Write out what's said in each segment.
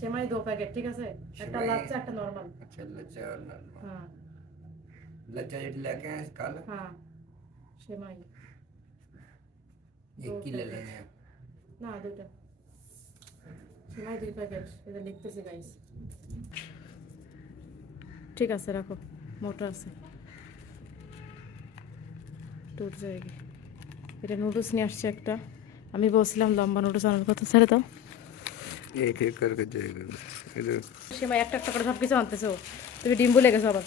सेमाई 2 packet ठीक है से একটা सेवई লাচ্চা একটা নরমাল अच्छा लच्छा और नॉर्मल हाँ लच्छा जेट लेके आए कल हाँ सेमाई एक 2 की ले पैकेट लेंगे না দুটো সেমাই 2 প্যাকেট এটা লিখতেছি গাইস ঠিক আছে রাখো মোটা আছে টুট যায়গে এটা নুডলস নিয়ে আসছে একটা আমি বলছিলাম লম্বা নুডলস আনার কথা ছেড়ে দাও एक एक करके जाएगा इधर সেমাই একটা একটা করে সব কিছু আনতেছো তুমি ডিম বলে গেছো আবার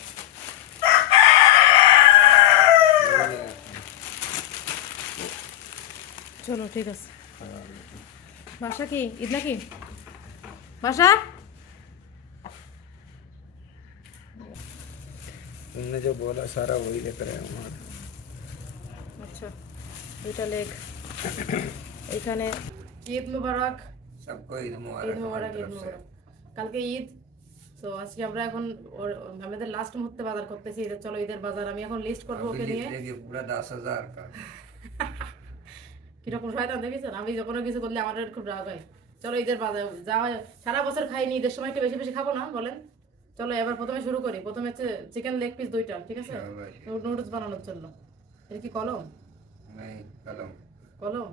চলো ঠিক আছে বাসা কি ঈদ নাকি বাসা तुमने जो बोला सारा वही लेकर आया हूँ আচ্ছা দুইটা লেগ এখানে ঈদ মুবারক सबको ईद ঈদ मुबारक মুবারক हमारी ঈদ तरफ से মুবারক কালকে ঈদ তো আজকে আমরা এখন আমাদের লাস্ট মুহূর্তে বাজার করতেছি ঈদের চলো ঈদের বাজার আমি এখন লিস্ট করবো अभी ওকে নিয়ে लिख लेंगे पूरा 10,000 का কিরকম শয়তান দেখেছেন আমি যখন কিছু করলে আমার খুব রাগ হয় চলো ঈদের বাজার যাওয়া সারা বছর খাইনি ঈদের সময় একটু বেশি বেশি খাবো না বলেন চলো এবার প্রথমে শুরু করি প্রথমে হচ্ছে চিকেন লেগ পিস 2টা ঠিক আছে चलो भाई নুডলস বানানোর জন্য এটা কি কলম नहीं कलम কলম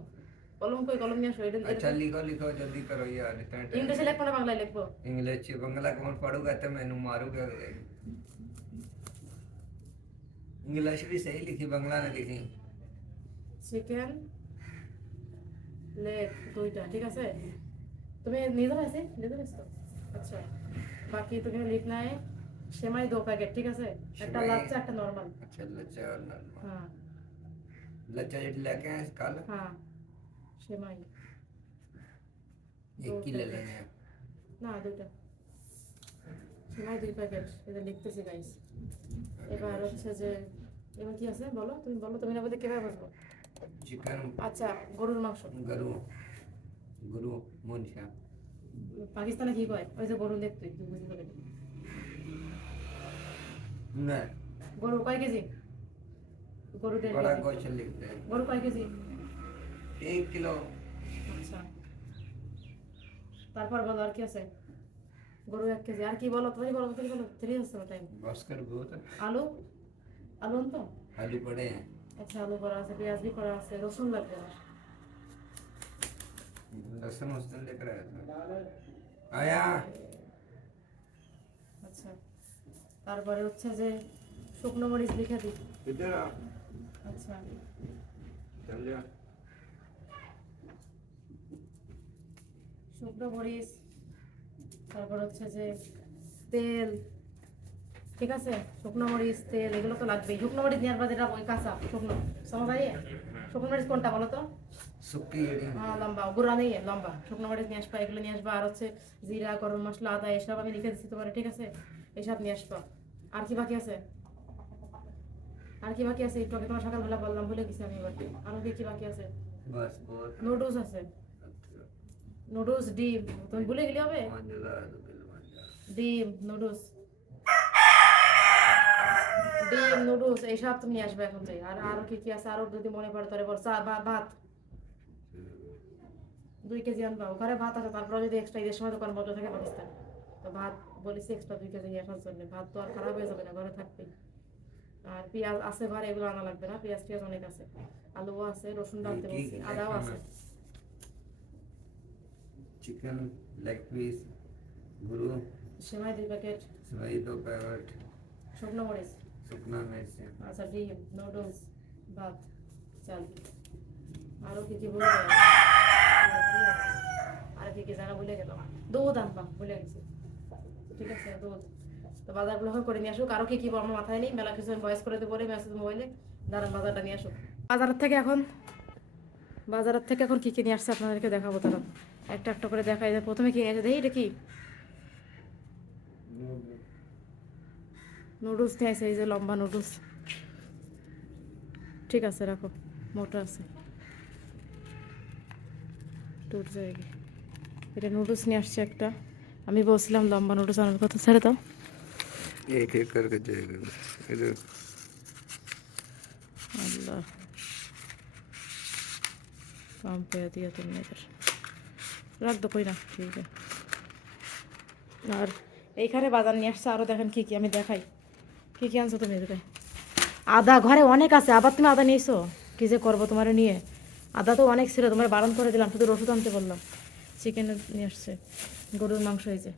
কলম কই কলম নিয়ে আসো এটা अच्छा लिखो लिखो जल्दी करो यार इतना ইংলিশে লিখবো না বাংলায় লিখবো इंग्लिश बंगला कौन पढ़ूंगा तो मैंने मारूंगा इंग्लिश भी सही लिखी बंगला ने लिखी চিকেন লেগ 2টা ঠিক আছে তুমি নিয়ে আছে নিয়ে তো আচ্ছা বাকি তুমি লিখনা है সেমাই 2 প্যাকেট ঠিক আছে একটা सेवई লাচ্চা একটা নরমাল अच्छा लच्छा और नॉर्मल হ্যাঁ लच्छा जेट लेके आए कल হ্যাঁ সেমাই एक की ले लेंगे না দুটো সেমাই 2 প্যাকেট এটা লিখতেছি গাইস এবার হচ্ছে যে এবার কি আছে বলো তুমি না বলতে কিভাবে বলবো चिकन আচ্ছা গরুর মাংস गरु गुरु मुंशा পাকিস্তানে কি কয় ওই যে গরু লেগ তুই বুঝতে পারবি नहीं গরু কয় কেজি গরু দেড় बड़ा কেজি क्वेश्चन लिखते हैं গরু কয় কেজি 1 किलो আচ্ছা তারপর বলো আর কি আছে গরু 1 কেজি আর কি বলো তুমি বলো 3 আছে টাইম बस कर बहुत আলু আলু তো आलू पड़े हैं আচ্ছা আলু করা আছে পেঁয়াজ भी করা আছে রসুন লাগবে না लहसुन वसन लेकर आया था आया আচ্ছা তারপরে হচ্ছে যে শুকনো মরিচ লিখে দিই इधर आ আচ্ছা चल जा শুকনো মরিচ তারপর হচ্ছে যে তেল ঠিক আছে শুকনো মরিচ তেল এগুলো তো লাগবেই শুকনো মরিচ নেওয়ার বাদে এটা ওই কাঁচা শুকনো সমঝাই শুকনো মরিচ কোনটা বলো তো सुक्की হ্যাঁ লম্বা গুঁড়া নেই লম্বা শুকনো মরিচ নিয়ে আসবা এগুলো নিয়ে আসবা আর হচ্ছে জিরা গরম মশলা আদা এসব আমি লিখে দিচ্ছি তোমার ঠিক আছে এসব নিয়ে আসবা আর কি বাকি আছে একটু আগে তোমার সকালবেলা বললাম ভুলে গেছি আমি এবার আরো কি বাকি আছে बस बहुत নুডলস আছে নুডলস ডিম তুমি ভুলে গেলে হবে मजेदार तो बिल बन जा ডিম নুডলস ডিম নুডলস এইসব তুমি নিয়ে আসবে এখন থেকে আর আরো কি আছে আরো যদি মনে পড়ে তাহলে বল চা ভাত 2 কেজি আনবা ওখানে ভাত আছে তারপরে যদি এক্সট্রা ঈদের সময় দোকান বন্ধ থাকে পাকিস্তান তো ভাত বলেছি এক্সট্রা 2 কেজি নিয়ে আসার জন্য ভাত তো আর খারাপ হয়ে যাবে না ঘরে থাকবেই আর পেঁয়াজ আছে ঘরে এগুলো আনা লাগবে না পেঁয়াজ অনেক আছে আলুও আছে রসুন ডালতে বলছি আদাও আছে चिकन लेग पीस गुरु সেমাই 2 প্যাকেট सेवई 2 पैकेट শুকনো মরিচ सुखना मिर्च আচ্ছা ডিম নুডলস ভাত চাল আরো কি বলবো আর কি জানা ভুলে গেলাম দুধ আনবা ভুলে গেছি ঠিক আছে দুধ তো বাজারগুলো করে নিয়ে আসুক আরো কি আমার মাথায় নেই মেলা কিছু ভয়েস করে দেবো মেসেজ মোবাইলে দাঁড়ান বাজারটা নিয়ে আসুক বাজারের থেকে এখন কি নিয়ে আসছে আপনাদেরকে দেখাবো তারা একটা একটা করে দেখাই যায় প্রথমে কি নিয়ে আসে দেখি এটা কি নুডলস নিয়ে আসে এই যে লম্বা নুডলস ঠিক আছে রাখো মোটা আছে টুট যায়গে এটা নুডলস নিয়ে আসছে একটা আমি বলছিলাম লম্বা নুডলস আনার কথা ছেড়ে দাও एक एक करके जाएगा इधर अल्लाह काम पे दिया तुमने इधर रख दो कोई ना ठीक है আর এইখানে বাজার নিয়ে আসছে আরও, দেখেন কি কি আমি দেখাই, কি কি আনছো তুমি এদিকে। আদা ঘরে অনেক আছে, আবার তুমি আদা নিয়েছো, কি যে করবো তোমার নিয়ে। আদা তো অনেক ছিল, তোমার বারণ করে দিলাম, শুধু ওষুধ আনতে বললাম। চিকেন নিয়ে আসছে, গরুর মাংস হয়েছে,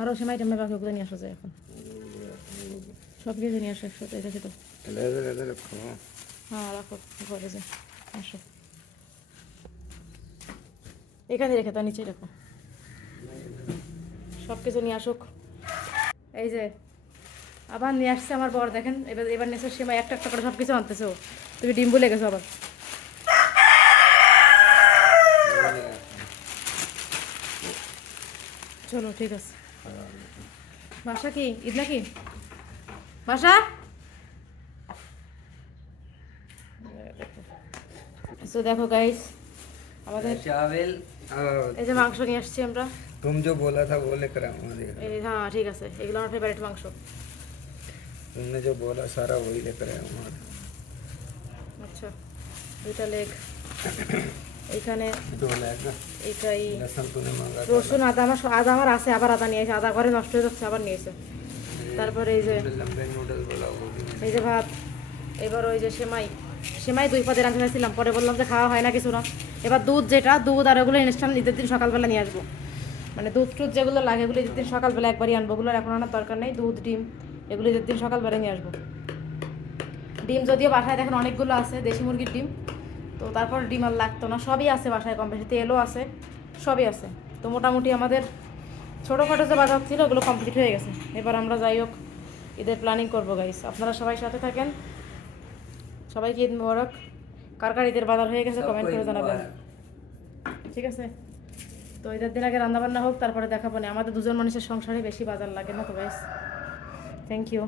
আরও সেমাই টেমাই বাকি ওগুলো নিয়ে আসা যায় এখন, সব কিছু নিয়ে আসো একসাথে, এটা খেতো। হ্যাঁ রাখো ঘরে যে, আসো এখানে রেখে তার নিচে রাখো, সব কিছু নিয়ে আসুক। এই যে আবার নিয়ে আসছে আমার বর, দেখেন এবার এবার নিয়ে এসে সেমাই একটা একটা করে সব কিছু আনতেছে ও। তুমি ডিম বলে গেছো আবার। চলো ঠিক আছে। বাসা কি ঈদ নাকি বাসা? তো দেখো গাইস আমাদের चावल এই যে মাংস নিয়ে আসছি আমরা। तुम जो बोला था वो लेकर आऊंगा। এই হ্যাঁ ঠিক আছে, এগুলো আমার ফেভারিট মাংস। तुमने जो बोला सारा वही लेकर आऊंगा। আচ্ছা দুইটা লেগ এইখানে, दो लाख का এইটাই लहसुन तूने मांगा था। রসুন আদা আমার আদা আমার আছে, আবার আদা নিয়েছে, আদা ঘরে নষ্ট হয়ে যাচ্ছে আবার নিয়েছে। তারপরে এই যে लंबे नूडल बोला वो भी এই যে ভাত, এবার ওই যে সেমাই, সেমাই 2 পদের রাঁধতে চাইছিলাম, পরে বললাম যে খাওয়া হয় না কিছু না। এবার দুধ যেটা দুধ আর ওগুলো ইনস্ট্যান্ট ঈদের দিন সকালবেলা নিয়ে আসবো, মানে দুধ টুধ যেগুলো লাগে এগুলো ঈদের দিন সকালবেলা একবারই আনবো, ওগুলোর এখন আনার দরকার নেই। দুধ ডিম এগুলো ঈদের দিন সকালবেলা নিয়ে আসবো। ডিম যদিও বাসায় দেখেন অনেকগুলো আছে, দেশি মুরগির ডিম, তো তারপর ডিম আর লাগতো না, সবই আছে বাসায় কম বেশি, তেলও আছে, সবই আছে। তো মোটামুটি আমাদের ছোটোখাটো যে বাজার ছিল ওগুলো কমপ্লিট হয়ে গেছে। এবার আমরা যাই হোক ঈদের প্ল্যানিং করবো গাইস, আপনারা সবাই সাথে থাকেন। সবাইকে ঈদ মোবারক। কার কার ঈদের বাজার হয়ে গেছে কমেন্ট করে জানাবেন, ঠিক আছে? তো ঈদের দিন আগে রান্নাবান্না হোক, তারপরে দেখাবো না, আমাদের দুজন মানুষের সংসারে বেশি বাজার লাগে না তো গাইস। Thank you.